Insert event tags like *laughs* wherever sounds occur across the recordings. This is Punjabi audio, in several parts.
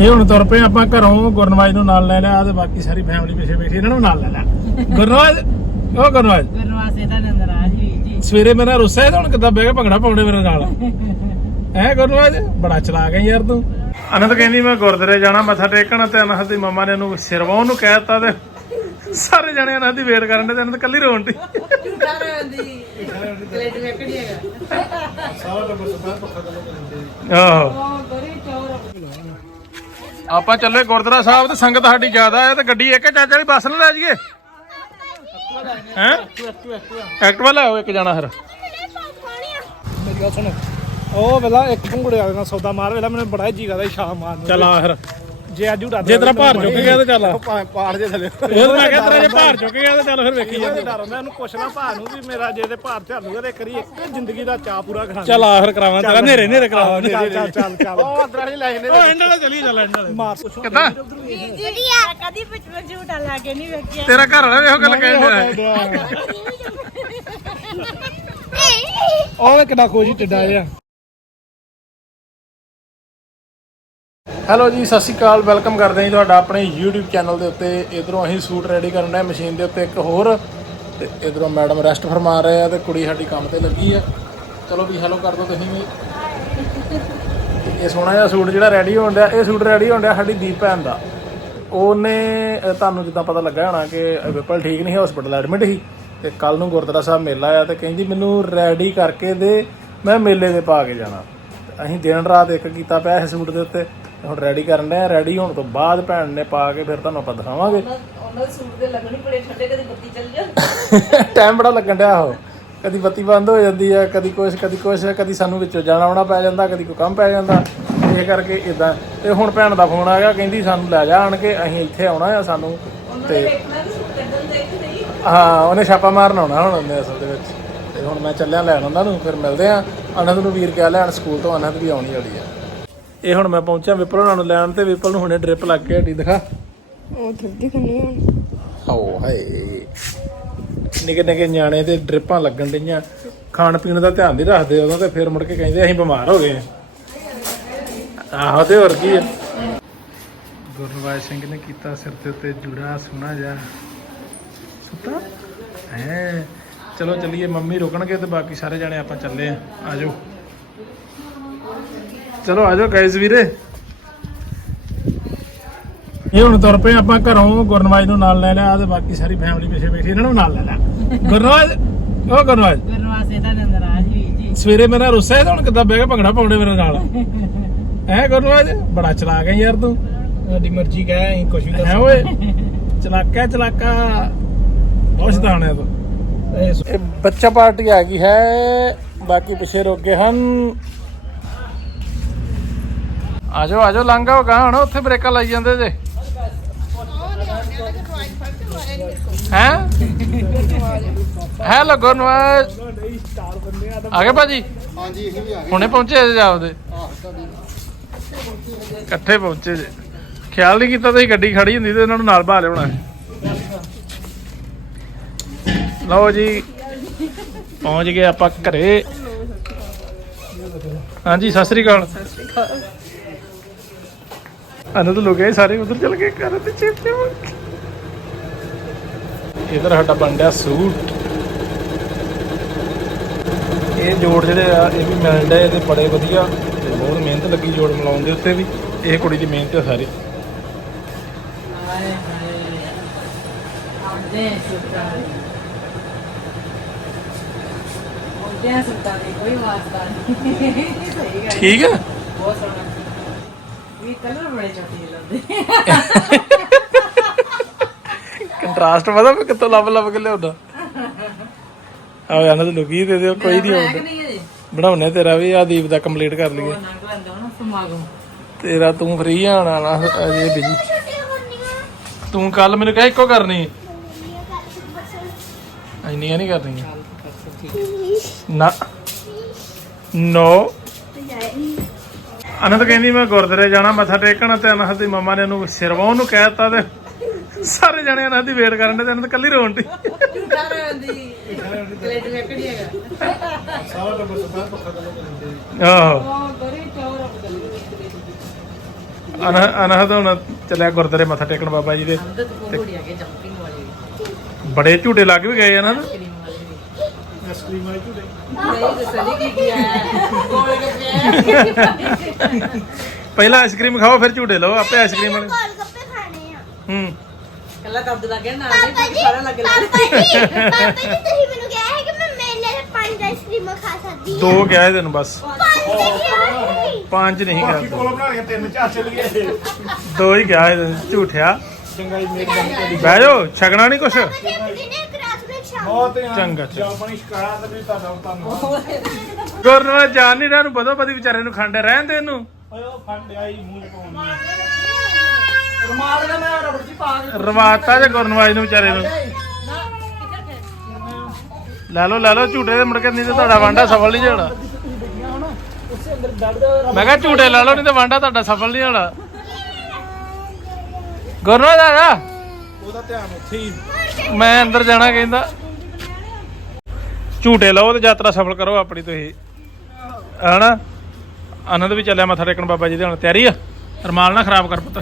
ਇਹ ਹੁਣ ਤੁਰ ਪਏ ਆਪਾਂ ਘਰੋਂ ਗੁਰਨਵਾਜ ਨੂੰ ਨਾਲ ਲੈ ਲਿਆ ਤੇ ਬਾਕੀ ਸਾਰੀ ਫੈਮਿਲੀ ਪਿੱਛੇ ਬੈਠੀ ਇਹਨਾਂ ਨੂੰ ਨਾਲ ਲੈ ਲਿਆ। ਗੁਰਨਵਾਜ ਉਹ ਗੁਰਨਵਾਜ। ਗੁਰਨਵਾਸੇ ਦਾ ਨੰਦਰਾਜ ਵੀ ਜੀ। ਸਵੇਰੇ ਮੇਰਾ ਰੁੱਸਾ ਹੈ ਤਾਂ ਹੁਣ ਕਿੱਦਾਂ ਬਹਿ ਕੇ ਭੰਗੜਾ ਪਾਉਂਦੇ ਮੇਰੇ ਨਾਲ? ਹੈ ਗੁਰਨਵਾਜ? ਬੜਾ ਚਲਾ ਗਿਆ ਯਾਰ ਤੂੰ। ਅਨੰਦ ਕਹਿੰਦੀ ਮੈਂ ਗੁਰਦੁਆਰੇ ਜਾਣਾ ਮੱਥਾ ਟੇਕਣ ਤੇ ਅਨੰਦ ਦੀ ਮੰਮਾ ਨੇ ਉਹਨੂੰ ਸਿਰਵਾਉਣ ਨੂੰ ਕਹਿਤਾ ਤੇ ਸਾਰੇ ਜਣੇ ਅਨੰਦ ਦੀ ਵੇਟ ਕਰਨ ਦੇ ਤੇ ਅਨੰਦ ਕੱਲੀ ਰੋਣ ਦੀ ਆਹੋ। ਉਹ ਗਰੀ ਚੌਰ ਆਪਾਂ ਚੱਲੇ ਗੁਰਦੁਆਰਾ ਸਾਹਿਬ ਤੇ ਸੰਗਤ ਸਾਡੀ ਜ਼ਿਆਦਾ ਹੈ ਤੇ ਗੱਡੀ ਇੱਕ ਚਾਚਾ ਵਾਲੀ ਬੱਸ ਨਾਲ ਲੈ ਜਾਈਏ। ਹੈ? ਐਕਟਿਵਾ ਲੈ ਆਓ ਇੱਕ ਜਾਣਾ ਫਿਰ। ਮੇਰੀ ਗੱਲ ਸੁਣ। ਉਹ ਵੇਲਾ ਇੱਕ ਘੁੰਗੜੇ ਵਾਲੇ ਨਾਲ ਸੌਦਾ ਮਾਰ ਵੇਲਾ ਮੈਨੂੰ ਬੜਾ ਜੀ ਕਰਦਾ ਛਾਲ ਮਾਰਨ ਨੂੰ। ਚੱਲ ਆ ਫਿਰ। ਜੇ ਅੱਜ ਉਡਾ ਜੇ ਤੇਰਾ ਭਾਰ ਚੁੱਕ ਗਿਆ ਤੇ ਚੱਲ। ਉਹ ਪਾੜ ਜੇ ਥੱਲੇ। ਮੈਂ ਕਿਹਾ ਤੇਰਾ ਜੇ ਭਾਰ ਚੁੱਕ ਗਿਆ ਤੇ ਚੱਲ ਫਿਰ ਵੇਖੀ ਇਹ ਜਾਂਦੇ। ਡਰ ਹੁੰਦਾ ਇਹਨੂੰ ਪੁੱਛਣਾ ਭਾਰ ਨੂੰ ਵੀ ਮੇਰਾ ਜੇ ਤੇ ਭਾਰ ਝੱਲੂਗਾ ਤੇ ਕਰੀ ਇੱਕ ਜ਼ਿੰਦਗੀ ਦਾ ਚਾਹ ਪੂਰਾ ਕਰਾ ਚੱਲ ਆ ਫਿਰ ਕਰਾਵਾਂ ਤੇਰਾ ਨੇਰੇ ਨੇਰੇ ਕਰਾਵਾਂ। ਚੱਲ ਚੱਲ ਚੱਲ ਚੱਲ ਉਹ ਅੰਦਰ ਨਹੀਂ ਲੈ ਉਹ ਐਂਡ ਵਾਲਾ ਚਲੀ ਚੱਲ ਐਂਡ ਵਾਲੇ ਮਾਰ ਪੁੱਛੋ। ਕਿੱਦਾਂ? ਵਧੀਆ ਕਦੀ ਬਚਪਨ ਝੂਠਾ ਲਾ ਕੇ ਨਹੀਂ ਵੇਖਿਆ। ਤੇਰਾ ਘਰ ਵਾਲਾ ਵੀ ਇਹੋ ਗੱਲ ਕਹਿੰਦਾ ਉਹ ਕਿੰਨਾ ਖੋਜੀ ਟਿੱਡਾ ਜਿਹਾ। ਹੈਲੋ ਜੀ, ਸਤਿ ਸ਼੍ਰੀ ਅਕਾਲ। ਵੈਲਕਮ ਕਰਦੇ ਹਾਂ ਜੀ ਤੁਹਾਡਾ ਆਪਣੇ YouTube ਚੈਨਲ ਦੇ ਉੱਤੇ। ਇਧਰੋਂ ਅਸੀਂ ਸੂਟ ਰੈਡੀ ਕਰਨ ਦਾ ਮਸ਼ੀਨ ਦੇ ਉੱਤੇ ਇੱਕ ਹੋਰ। ਤੇ ਇਧਰੋਂ ਮੈਡਮ ਰੈਸਟ ਫਰਮਾ ਰਹੇ ਆ ਤੇ ਕੁੜੀ ਸਾਡੀ ਕੰਮ ਤੇ ਲੱਗੀ ਆ। ਚਲੋ ਵੀ ਹੈਲੋ ਕਰ ਦਿਓ ਤੁਸੀਂ ਵੀ। ਇਹ ਸੋਹਣਾ ਜਿਹਾ ਸੂਟ ਜਿਹੜਾ ਰੈਡੀ ਹੋਣ ਡਿਆ, ਇਹ ਸੂਟ ਰੈਡੀ ਹੋਣ ਡਿਆ ਸਾਡੀ ਦੀਪ ਭੈਣ ਦਾ। ਉਹਨੇ ਤੁਹਾਨੂੰ ਜਿੱਦਾਂ ਪਤਾ ਲੱਗਾ ਹੋਣਾ ਕਿ ਵਿਪਲ ਠੀਕ ਨਹੀਂ ਹਸਪੀਟਲ ਐਡਮਿਟ ਸੀ। ਤੇ ਕੱਲ ਨੂੰ ਗੁਰਦੁਆਰਾ ਸਾਹਿਬ ਮੇਲਾ ਆ ਤੇ ਕਹਿੰਦੀ ਮੈਨੂੰ ਰੈਡੀ ਕਰਕੇ ਦੇ, ਮੈਂ ਮੇਲੇ ਤੇ ਪਾ ਕੇ ਜਾਣਾ। ਤੇ ਅਸੀਂ ਦਿਨ ਰਾਤ ਇੱਕ ਕੀਤਾ ਪਿਆ ਇਸ ਸੂਟ ਦੇ ਉੱਤੇ। ਹੁਣ ਰੈਡੀ ਕਰਨ ਡਿਆ ਰੈਡੀ ਹੋਣ ਤੋਂ ਬਾਅਦ ਭੈਣ ਨੇ ਪਾ ਕੇ ਫਿਰ ਤੁਹਾਨੂੰ ਆਪਾਂ ਦਿਖਾਵਾਂਗੇ। ਉਹਨਾਂ ਦੇ ਸੂਟ ਦੇ ਲੱਗਣੀ ਬੜੇ ਠੰਡੇ ਕਦੇ ਬੱਤੀ ਚੱਲ ਜਾ ਟਾਈਮ *laughs* ਬੜਾ ਲੱਗਣ ਡਿਆ ਉਹ। ਕਦੀ ਬੱਤੀ ਬੰਦ ਹੋ ਜਾਂਦੀ ਆ ਕਦੀ ਕੁਛ ਕਦੀ ਕੁਛ ਕਦੀ ਸਾਨੂੰ ਵਿੱਚੋਂ ਜਾਣਾ ਆਉਣਾ ਪੈ ਜਾਂਦਾ ਕਦੀ ਕੋਈ ਕੰਮ ਪੈ ਜਾਂਦਾ। ਇਹ ਕਰਕੇ ਇਦਾਂ ਤੇ ਹੁਣ ਭੈਣ ਦਾ ਫੋਨ ਆ ਗਿਆ ਕਹਿੰਦੀ ਸਾਨੂੰ ਲੈ ਜਾ ਆਣ ਕੇ ਅਸੀਂ ਇੱਥੇ ਆਉਣਾ ਆ ਸਾਨੂੰ। ਤੇ ਦੇ ਹਾਂ ਉਹਨੇ ਛਾਪਾ ਮਾਰਨ ਆਉਣਾ ਹੁਣ ਉਹਨੇ ਅਸਲ ਦੇ ਵਿੱਚ। ਤੇ ਹੁਣ ਮੈਂ ਚੱਲਿਆ ਲੈਣ ਉਹਨਾਂ ਨੂੰ ਫਿਰ ਮਿਲਦੇ ਆ। ਆਨੰਦ ਨੂੰ ਵੀਰ ਕਿਹਾ ਲੈਣ ਸਕੂਲ ਤੋਂ ਆਨੰਦ ਵੀ ਆਉਣੀ ਵਾਲੀ ਆ। ਇਹ ਹੁਣ ਮੈਂ ਪਹੁੰਚਿਆ ਵਿਪਲ ਉਹਨਾਂ ਨੂੰ ਲੈਣ ਤੇ ਵਿਪਲ ਨੂੰ ਹੁਣੇ ਡ੍ਰਿਪ ਲੱਗ ਕੇ ਹੱਡੀ ਦਿਖਾ। ਉਹ ਕਰਨੀ ਆ। ਹਾਓ ਹਾਏ। ਨਿੱਕੇ ਨਿੱਕੇ ਨਿਆਣੇ ਤੇ ਡ੍ਰਿਪਾਂ ਲੱਗਣ ਡਈਆਂ। ਖਾਣ ਪੀਣ ਦਾ ਧਿਆਨ ਨਹੀਂ ਰੱਖਦੇ ਉਦੋਂ ਤੇ ਫਿਰ ਮੁੜ ਕੇ ਕਹਿੰਦੇ ਅਸੀਂ ਬਿਮਾਰ ਹੋ ਗਏ। ਆਹੋ ਤੇ ਹੋਰ ਕੀ ਹੈ ਗੁਰਨਵਾਜ ਸਿੰਘ ਨੇ ਕੀਤਾ ਸਿਰ ਤੇ ਉੱਤੇ ਜੂੜਾ ਸੋਹਣਾ ਜਿਹਾ। ਸੁੱਤਾ? ਹੈ। ਚਲੋ ਚੱਲੀਏ ਮੰਮੀ ਰੁਕਣਗੇ ਤੇ ਬਾਕੀ ਸਾਰੇ ਜਾਣੇ ਆਪਾਂ ਚੱਲੇ ਆ। ਆਜੋ ਚਲੋ ਆਜੋ ਗਾਇਜ਼ ਵੀਰੇ। ਇਹ ਹੁਣ ਤੁਰ ਪਏ ਆਪਾਂ ਘਰੋਂ ਗੁਰਨਵਾਜ ਨੂੰ ਨਾਲ ਲੈ ਲਿਆ ਤੇ ਬਾਕੀ ਸਾਰੀ ਫੈਮਿਲੀ ਪਿੱਛੇ ਬੈਠੀ ਇਹਨਾਂ ਨੂੰ ਨਾਲ ਲੈ ਲਿਆ ਗੁਰਨਵਾਜ ਉਹ ਗੁਰਨਵਾਜ। ਗੁਰਨਵਾਸੇ ਦਾ ਨੰਦਰਾਜ ਵੀ ਜੀ। ਸਵੇਰੇ ਮੇਰਾ ਰੁੱਸਾ ਹੈ ਤਾਂ ਹੁਣ ਕਿੱਦਾਂ ਬਹਿ ਕੇ ਭੰਗੜਾ ਪਾਉਂਦੇ ਮੇਰੇ ਨਾਲ? ਹੈ ਗੁਰਨਵਾਜ? ਬੜਾ ਚਲਾ ਗਿਆ ਯਾਰ ਤੂੰ। ਤੁਹਾਡੀ ਮਰਜ਼ੀ ਕਹੇ ਅਸੀਂ ਕੁਝ ਵੀ ਹੈ ਓਏ ਚਲਾਕਾ ਚਲਾਕਾ ਬਹੁਤ ਸ਼ਤਾਨਿਆ ਤੂੰ। ਦੱਸ ਇਹ ਬੱਚਾ ਪਾਰਟੀ ਆ ਗਈ ਹੈ ਬਾਕੀ ਪਿੱਛੇ ਰੁਕ ਗਏ ਹਨ। ਆਜੋ ਆਜੋ ਲੰਘਾਓ ਕਹਾਂ ਹੁਣ ਉੱਥੇ ਬ੍ਰੇਕਾਂ ਲਾਈ ਜਾਂਦੇ ਜੇ। ਹੈ? ਹੈਲੋ ਗੁਰਨਵਾਜ। ਸਟਾਰ ਬੰਦੇ ਆ ਆ ਗਏ ਭਾਜੀ? ਹਾਂਜੀ ਇਹ ਵੀ ਆ ਹੁਣੇ ਪਹੁੰਚੇ ਜੇ ਆਪਦੇ? ਇਕੱਠੇ ਪਹੁੰਚੇ ਜੇ। ਖਿਆਲ ਨਹੀਂ ਕੀਤਾ ਤੁਸੀਂ ਗੱਡੀ ਖੜੀ ਹੁੰਦੀ ਤੇ ਇਹਨਾਂ ਨੂੰ ਨਾਲ ਬਹਾ ਲਿਆਉਣਾ। ਲਓ ਜੀ ਪਹੁੰਚ ਗਏ ਆਪਾਂ ਘਰੇ। ਹਾਂਜੀ ਸਤਿ ਸ੍ਰੀ ਅਕਾਲ। ਅਨੰਦ ਲੋਕ ਗਏ ਸਾਰੇ ਉਧਰ ਚਲ ਗਏ ਘਰ ਤੇ ਚੇਤੇ ਇਧਰ ਸਾਡਾ ਬੰਡਿਆ ਸੂਟ। ਇਹ ਜੋੜ ਜਿਹੜੇ ਆ ਇਹ ਵੀ ਡਏ ਤੇ ਬੜੇ ਵਧੀਆ ਤੇ ਬਹੁਤ ਮਿਹਨਤ ਲੱਗੀ ਜੋੜ ਮਿਲਾਉਣ ਦੇ ਉੱਤੇ ਵੀ। ਇਹ ਕੁੜੀ ਦੀ ਮਿਹਨਤ ਆ ਸਾਰੀ। ਹਾਏ ਹਾਏ ਆਉਂਦੇ ਸੁੱਤਾ ਆਉਂਦੇ ਸੁੱਤਾ ਦੀ ਕੋਈ ਵਾਸਤਾ ਨਹੀਂ। ਸਹੀ ਗੱਲ ਠੀਕ ਹੈ ਬਹੁਤ ਸੋਹਣਾ। ਵੀ ਕਲਰ ਬੜੇ ਚੋਟੀ ਲੱਗਦੇ। ਕੰਟਰਾਸਟ ਪਤਾ ਮੈਂ ਕਿੱਥੋਂ ਲੱਭ ਲੱਭ ਕੇ ਲਿਆਉਂਦਾ। ਆ ਇਹਨਾਂ ਦੇ ਲੁਕੀ ਦੇ ਦਿਓ ਕੋਈ ਨਹੀਂ ਆਉਂਦਾ। ਬਣਾਉਣੇ ਤੇਰਾ ਵੀ ਆ ਦੀਪ ਦਾ ਕੰਪਲੀਟ ਕਰ ਲਈਏ। ਨਾ ਤੇਰਾ ਤੂੰ ਫ੍ਰੀ ਆਣਾ ਨਾ ਅਜੇ ਬਿਜ਼ੀ ਤੂੰ ਕੱਲ ਮੈਨੂੰ ਕਹਿ ਇੱਕੋ ਕਰਨੀ। ਇੰਨੀਆਂ ਨਹੀਂ ਕਰਨੀਆਂ। ਨਾ। ਨੋ। ਅਨੰਦ ਕਹਿੰਦੀ, ਮੈਂ ਗੁਰਦੁਆਰੇ ਜਾਣਾ, ਮੱਥਾ ਟੇਕਣ ਤੇ ਅਨੰਦ ਦੀ ਮੰਮਾ ਨੇ ਉਹਨੂੰ ਸਿਰਵਾਉਣ ਨੂੰ ਕਹਿਤਾ ਤੇ ਸਾਰੇ ਜਣੇ ਅਨੰਦ ਦੀ ਵੇਟ ਕਰਨ ਦੇ ਤੇ ਅਨੰਦ ਕੱਲੀ ਰੋਣ ਦੀ ਆਹੋ। ਉਹ ਅਨਹਦ ਹੁਣ ਚੱਲਿਆ ਗੁਰਦੁਆਰੇ ਮੱਥਾ ਟੇਕਣ ਬਾਬਾ ਜੀ ਦੇ ਅੰਦਰ ਬੜੇ ਝੂਟੇ ਲੱਗ ਵੀ ਗਏ ਇਹਨਾਂ ਆਈਸਕ੍ਰੀਮ ਨਹੀਂ ਦੱਸਣੀ ਕੀ ਕੀ ਹੈ ਪਹਿਲਾਂ ਆਈਸਕ੍ਰੀਮ ਖਾਓ ਫਿਰ ਝੂਟੇ ਲਓ। ਆਪੇ ਆਈਸਕ੍ਰੀਮ ਵਾਲੇ ਗੋਲ ਗੱਪੇ ਖਾਣੇ ਆ? ਹੂੰ। ਕੱਲਾ ਦਰਦ ਲੱਗ ਗਿਆ ਨਾਲ ਪਾਪਾ ਨਹੀਂ ਜੀ ਸਾਰਾ ਲੱਗ ਪਾਪਾ ਲੱਗ ਜੀ ਪਾਪਾ ਜੀ ਤੁਸੀਂ ਮੈਨੂੰ ਕਿਹਾ ਹੈ ਕਿ ਮੈਂ ਮੇਲੇ ਦੇ ਪੰਜ ਆਈਸਕ੍ਰੀਮ ਖਾ ਸਕਦੀ ਹਾਂ। ਦੋ ਕਿਹਾ ਸੀ ਤੈਨੂੰ ਬਸ। ਪੰਜ ਕਿਹਾ ਨਹੀਂ ਬਾਕੀ ਕਿਹਾ ਕੋਲ ਬਣਾ ਕੇ ਤਿੰਨ ਚਾਰ ਚੱਲ ਗਏ। ਦੋ ਹੀ ਕਿਹਾ ਸੀ ਤੈਨੂੰ, ਝੂਠਿਆ। ਚੰਗਾ ਜੀ ਬਹਿ ਜਾਓ ਛਕਣਾ ਨਹੀਂ ਕੁਛ। ਬਹੁਤ ਹੈ ਚੰਗਾ, ਚੰਗਾ। ਜਾਪਣੀ ਸ਼ਿਕਾਇਤ ਵੀ ਤੁਹਾਡਾ ਧੰਨਵਾਦ। ਗੁਰਨਵਾਲ ਜਾਨ ਨਹੀਂ ਰਿਹਾ ਨੂੰ ਬਦੋ ਬਦੀ ਵਿਚਾਰੇ ਨੂੰ ਖੰਡ ਰਹਿਣ ਦੇ ਇਹਨੂੰ। ਓਏ ਉਹ ਫੰਡ ਆਈ ਮੂੰਹ ਚ ਪਾਉਣੀ ਰੁਮਾਲ ਦਾ ਮੈਂ ਰਬੜ ਚ ਪਾ ਕੇ ਰਵਾਤਾ ਜੇ ਗੁਰਨਵਾਜ ਨੂੰ ਵਿਚਾਰੇ ਨੂੰ। ਲੈ ਲਓ ਲੈ ਲਓ ਝੂਟੇ ਦੇ ਮੁੜ ਕੇ ਨਹੀਂ ਤੇ ਤੁਹਾਡਾ ਵਾਂਡਾ ਸਫਲ ਨਹੀਂ ਜਾਣਾ ਉਸੇ ਅੰਦਰ ਦਰਦ ਮੈਂ ਕਿਹਾ ਝੂਟੇ ਲੈ ਲਓ ਨਹੀਂ ਤੇ ਵਾਂਡਾ ਤੁਹਾਡਾ ਸਫਲ ਨਹੀਂ ਜਾਣਾ ਗੁਰਨਵਾਜ ਆ ਉਹਦਾ ਧਿਆਨ ਉੱਥੇ ਹੀ। ਮੈਂ ਅੰਦਰ ਜਾਣਾ ਕਹਿੰਦਾ। ਝੂਟੇ ਲਓ ਤੇ ਯਾਤਰਾ ਸਫਲ ਕਰੋ ਆਪਣੀ ਤੁਸੀਂ। ਹਨਾ? ਆਨੰਦ ਵੀ ਚੱਲਿਆ ਮੱਥਾ ਟੇਕਣ ਬਾਬਾ ਜੀ ਦੇ ਹੁਣ ਤਿਆਰੀ ਆ? ਰਮਾਲ ਨਾ ਖਰਾਬ ਕਰ ਪੁੱਤ।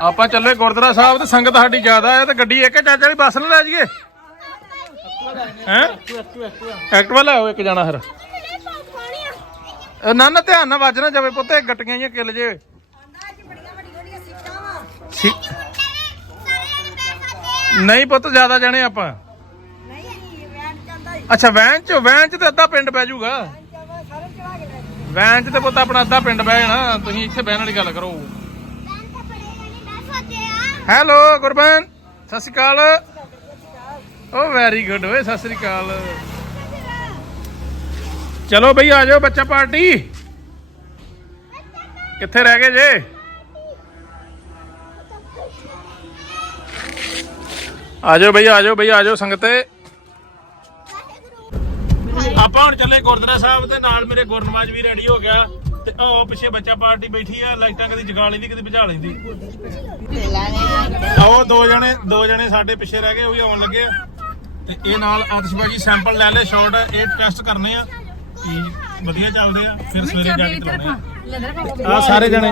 ਆਪਾਂ ਚੱਲੇ ਗੁਰਦੁਆਰਾ ਸਾਹਿਬ ਤੇ ਸੰਗਤ ਸਾਡੀ ਜ਼ਿਆਦਾ ਹੈ ਤੇ ਗੱਡੀ ਇੱਕ ਚਾਚਾ ਦੀ ਬੱਸ ਨੂੰ ਲੈ ਜਾਈਏ। ਹੈ? ਐਕਟਿਵਾ ਲੈ ਆਓ ਇੱਕ ਜਾਣਾ ਫਿਰ। ਨੇ ਨਾ ਧਿਆਨ ਨਾਲ ਵੱਜ ਨਾ ਜਾਵੇ ਪੁੱਤ ਗੱਟੀਆਂ ਜਿਹੀਆਂ ਕਿੱਲ ਜੇ। ਸੀ- ਨਹੀਂ ਪੁੱਤ, ਜ਼ਿਆਦਾ ਜਾਣੇ ਆਪਾਂ। ਅੱਛਾ, ਵੈਨ ਚ ਵੈਨ ਚ ਤੇ ਅੱਧਾ ਪਿੰਡ ਬਹਿ ਜਾਊਗਾ। ਵੈਨ ਚ ਤੇ ਪੁੱਤ ਆਪਣਾ ਅੱਧਾ ਪਿੰਡ ਬਹਿ ਜਾਣਾ, ਤੁਸੀਂ ਇੱਥੇ ਬਹਿਣ ਵਾਲੀ ਗੱਲ ਕਰੋ। ਹੈਲੋ, ਗੁਰਬਨ, ਸਤਿ ਸ਼੍ਰੀ ਅਕਾਲ। ਓ ਵੈਰੀ ਗੁੱਡ ਓਏ, ਸਤਿ ਸ਼੍ਰੀ ਅਕਾਲ। ਚਲੋ ਬਈ, ਆ ਜਾਓ ਬੱਚਾ ਪਾਰਟੀ। ਕਿੱਥੇ ਰਹਿ ਗਏ ਜੇ? ਆ ਜਾਓ ਬਈ ਆ ਜਾਓ ਬਈ ਆ ਜਾਓ ਸੰਗਤੇ। ਆਪਾਂ ਹੁਣ ਚੱਲੇ ਗੁਰਦੁਆਰਾ ਸਾਹਿਬ ਤੇ ਨਾਲ ਮੇਰੇ ਗੁਰਨਵਾਜ ਵੀ ਰੈਡੀ ਹੋ ਗਿਆ ਤੇ ਆਹ ਪਿੱਛੇ ਬੱਚਾ ਪਾਰਟੀ ਬੈਠੀ ਆ ਲਾਈਟਾਂ ਕਦੀ ਜਗਾ ਲੈਂਦੀ ਕਦੀ ਬੁਝਾ ਲੈਂਦੀ। ਆਓ ਦੋ ਜਣੇ ਦੋ ਜਣੇ ਸਾਡੇ ਪਿੱਛੇ ਰਹਿ ਗਏ ਉਹ ਵੀ ਆਉਣ ਲੱਗੇ ਆ। ਤੇ ਇਹ ਨਾਲ ਆਤਿਸ਼ਬਾਜੀ ਸੈਂਪਲ ਲੈ ਲੈ ਸ਼ਾਰਟ ਇਹ ਟੈਸਟ ਕਰਨੇ ਆ। ਕੀ ਵਧੀਆ ਚੱਲਦੇ ਆ ਫਿਰ ਸਵੇਰੇ ਜਾ ਕੇ ਚਲਾਉਣੇ ਆ। ਆ ਸਾਰੇ ਜਣੇ।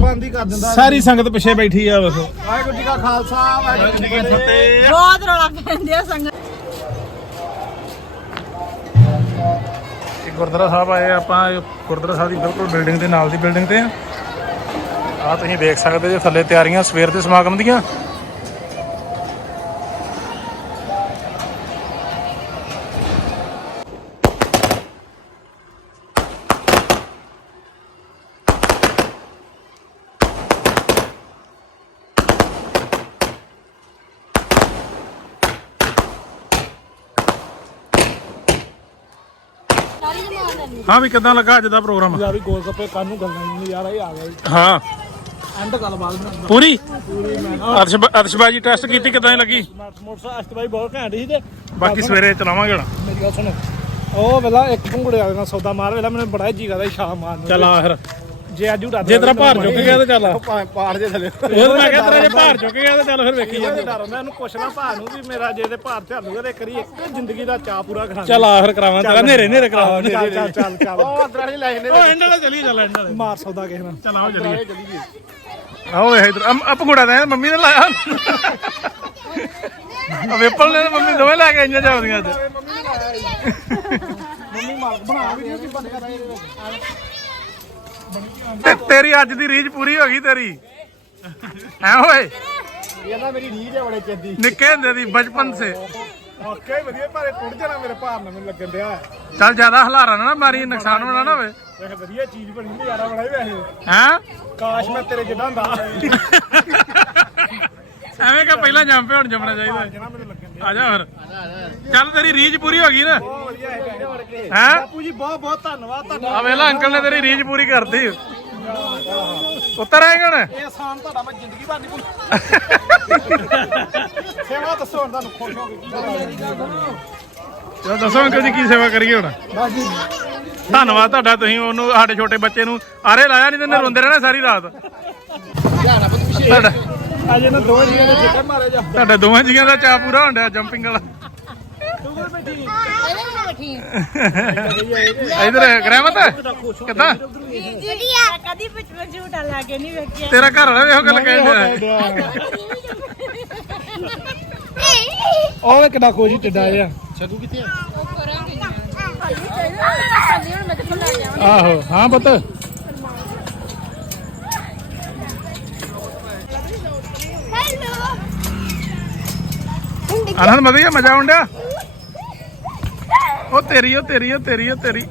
ਬੰਦ ਕਰ ਦਿੰਦਾ ਸਾਰੀ ਸੰਗਤ ਪਿੱਛੇ ਬੈਠੀ ਆ ਬਸ। ਵਾਹਿਗੁਰੂ ਜੀ ਕਾ ਖਾਲਸਾ ਵਾਹਿਗੁਰੂ ਜੀ ਕੀ ਫਤਿਹ। ਬਹੁਤ ਰੌਲਾ ਪੈਂਦੇ ਆ ਸੰਗਤ। ਇਹ ਗੁਰਦੁਆਰਾ ਸਾਹਿਬ ਆਏ ਆ ਆਪਾਂ ਗੁਰਦੁਆਰਾ ਸਾਹਿਬ ਦੀ ਬਿਲਕੁਲ ਬਿਲਡਿੰਗ ਦੇ ਨਾਲ ਦੀ ਬਿਲਡਿੰਗ ਤੇ ਆ। ਆ ਤੁਸੀਂ ਦੇਖ ਸਕਦੇ ਜੇ ਥੱਲੇ ਤਿਆਰੀਆਂ ਸਵੇਰ ਦੇ ਸਮਾਗਮ ਦੀਆਂ। ਹਾਂ ਵੀ ਕਿਦਾਂ ਲੱਗਾ ਅੱਜ ਦਾ ਪ੍ਰੋਗਰਾਮ? ਪੰਜਾਬੀ ਗੋਲ ਗੱਪੇ ਕੰਨ ਨੂੰ ਗੱਲਾਂ ਨਹੀਂ ਯਾਰ ਇਹ ਆ ਗਿਆ ਜੀ। ਹਾਂ। ਐਂਡ ਗੱਲ ਬਾਅਦ ਵਿੱਚ। ਪੂਰੀ? ਅਰਸ਼ਬਾਜੀ ਟੈਸਟ ਕੀਤੀ ਕਿਦਾਂ ਦੀ ਲੱਗੀ? ਮੋਟਰਸਾਈਕਲ ਅਸਤਬਾਈ ਬਹੁਤ ਘੈਂਟ ਸੀ ਤੇ ਬਾਕੀ ਸਵੇਰੇ ਚਲਾਵਾਂਗੇ ਹੁਣ। ਮੇਰੀ ਗੱਲ ਸੁਣੋ। ਉਹ ਵੇਲਾ ਇੱਕ ਭੰਗੜੇ ਵਾਲੇ ਨਾਲ ਸੌਦਾ ਮਾਰ ਵੇਲਾ ਮੈਨੂੰ ਬੜਾ ਜੀ ਕਰਦਾ ਛਾਲ ਮਾਰਨ ਨੂੰ। ਚੱਲ ਆ ਫਿਰ। ਜੇ ਅੱਜ ਉਡਾ ਜੇ ਤੇਰਾ ਭਾਰ ਚੁੱਕ ਗਿਆ ਤੇ ਚੱਲ। ਪਾੜ ਦੇ ਥੱਲੇ। ਉਹ ਤਾਂ ਮੈਂ ਕਿਹਾ ਤੇਰਾ ਜੇ ਭਾਰ ਚੁੱਕ ਗਿਆ ਤੇ ਚੱਲ ਫਿਰ ਵੇਖੀ ਜਾਂਦੇ। ਡਰ ਹੁੰਦਾ ਇਹਨੂੰ ਪੁੱਛਣਾ ਭਾਰ ਨੂੰ ਵੀ ਮੇਰਾ ਜੇ ਤੇ ਭਾਰ ਝੱਲੂਗਾ ਤੇ ਕਰੀ ਇੱਕ ਜ਼ਿੰਦਗੀ ਦਾ ਚਾਹ ਪੂਰਾ ਕਰਾ ਚੱਲ ਆ ਫਿਰ ਕਰਾਵਾਂ ਤੇਰਾ ਨੇਰੇ ਨੇਰੇ ਕਰਾਵਾਂ ਚੱਲ ਚੱਲ ਚੱਲ ਚੱਲ। ਉਹ ਅੰਦਰ ਵਾਲੀ ਲੈ ਜਨੇ ਉਹ ਐਂਡ ਵਾਲਾ ਚਲੀ ਚੱਲ ਐਂਡ ਵਾਲੇ ਮਾਰ ਸੌਦਾ ਕਿਸੇ ਨਾਲ। ਚੱਲ ਆਓ ਚਲੀਏ। ਆਓ ਇਹ ਇਧਰ ਅਪ ਘੋੜਾ ਦਾ ਮੰਮੀ ਨੇ ਲਾਇਆ। ਆ ਵੇਪਲ ਨੇ ਤੇ ਮੰਮੀ ਦੋਵੇਂ ਲੈ ਕੇ ਆਈਆਂ ਜਾਂਦੀਆਂ ਅੱਜ। ਮੰਮੀ ਮਾਲਕ ਬਣਾ ਵੀਡੀਓ ਕੀ ਬੰਦ ਕਰਾਂ ਇਹਦੇ ਵਿੱਚ ਤੇ ਤੇਰੀ ਅੱਜ ਦੀ ਰੀਝ ਪੂਰੀ ਹੋ ਗਈ ਤੇਰੀ। ਹੈ ਓਏ? ਇਹਦਾ ਮੇਰੀ ਰੀਝ ਹੈ ਬੜੇ ਚਿੱਦੀ ਨਿੱਕੇ ਹੁੰਦੇ ਦੀ ਬਚਪਨ ਸੇ। ਓਕੇ ਵਧੀਆ ਭਾਰੇ ਟੁੱਟ ਜਾਣਾ ਮੇਰੇ ਭਾਰ ਨਾਲ ਮੈਨੂੰ ਲੱਗਣ ਡਿਆ। ਚੱਲ ਜ਼ਿਆਦਾ ਹਲਾਰਾ ਨਾ ਮਾਰੀ ਨੁਕਸਾਨ ਹੋਣਾ ਨਾ ਹੋਵੇ। ਵੇਖ ਵਧੀਆ ਚੀਜ਼ ਬਣੀ ਨਜ਼ਾਰਾ ਬੜਾ ਹੀ ਵੈਸੇ। ਹੈ? ਕਾਸ਼ ਮੈਂ ਤੇਰੇ ਜਿੱਦਾਂ ਹੁੰਦਾ। ਐਵੇਂ ਕਿ ਪਹਿਲਾਂ ਜੰਮ ਪਿਆ ਹੁਣ ਜੰਮਣਾ ਚਾਹੀਦਾ। ਮੈਨੂੰ ਆ ਜਾ ਫਿਰ। ਚੱਲ ਤੇਰੀ ਰੀਝ ਪੂਰੀ ਹੋ ਗਈ ਨਾ। ਹੈ? ਬਾਪੂ ਜੀ ਬਹੁਤ ਬਹੁਤ ਧੰਨਵਾਦ ਤੁਹਾਡਾ ਆ ਵੇਲਾ ਅੰਕਲ ਨੇ ਤੇਰੀ ਰੀਝ ਪੂਰੀ ਕਰਤੀ। ਉੱਤਰ ਆਏਗਾ ਹੁਣ ਇਹ ਆਸਾਨ ਤੁਹਾਡਾ ਮੈਂ ਜ਼ਿੰਦਗੀ ਭਰ ਨਹੀਂ ਭੁੱਲ *laughs* ਸੇਵਾ ਦੱਸੋ ਹੁਣ ਤੁਹਾਨੂੰ ਖੁਸ਼ ਹੋ ਚਲੋ ਦੱਸੋ ਅੰਕਲ ਜੀ ਕੀ ਸੇਵਾ ਕਰੀਏ ਹੁਣ? ਬਸ ਜੀ ਧੰਨਵਾਦ ਤੁਹਾਡਾ ਤੁਸੀਂ ਉਹਨੂੰ ਸਾਡੇ ਛੋਟੇ ਬੱਚੇ ਨੂੰ ਆਰੇ ਲਾਇਆ ਨਹੀਂ ਤੇ ਰੋਂਦੇ ਰਹਿਣਾ ਸਾਰੀ ਰਾਤ। ਤੁਹਾਡਾ ਅੱਜ ਇਹਨਾਂ ਦੋਵੇਂ ਜੀਆਂ ਦੇ ਜਿੱਤੇ ਮਾਰੇ ਜਾ। ਤੁਹਾਡੇ ਦੋਵਾਂ ਜੀਆਂ ਦਾ ਚਾਹ ਪੂਰਾ ਡਿਆ ਜੰਪਿੰਗ ਵਾਲਾ। ਤੂੰ ਕੋਲ ਬੈਠੀ? ਇਧਰ ਗ੍ਰਹਿਮਤ ਕਿੱਦਾਂ? ਵਧੀਆ ਕਦੀ ਪਿਛਲੇ ਝੂਟਾ ਲਾ ਕੇ ਨਹੀਂ ਵੇਖਿਆ ਤੇਰਾ ਘਰ ਵਾਲਾ ਇਹੋ ਗੱਲ ਕਹਿੰਦਾ ਉਹ ਖੋਜੀ ਟਿੱਡਾ ਜਿਹਾ ਆਹੋ ਹਾਂ ਪੁੱਤ। ਆਨੰਦ ਵਧੀਆ ਮਜ਼ਾ ਆਉਣ ਡਿਆ? ਉਹ ਤੇਰੀ ਉਹ ਤੇਰੀ ਉਹ ਤੇਰੀ ਉਹ ਤੇਰੀ।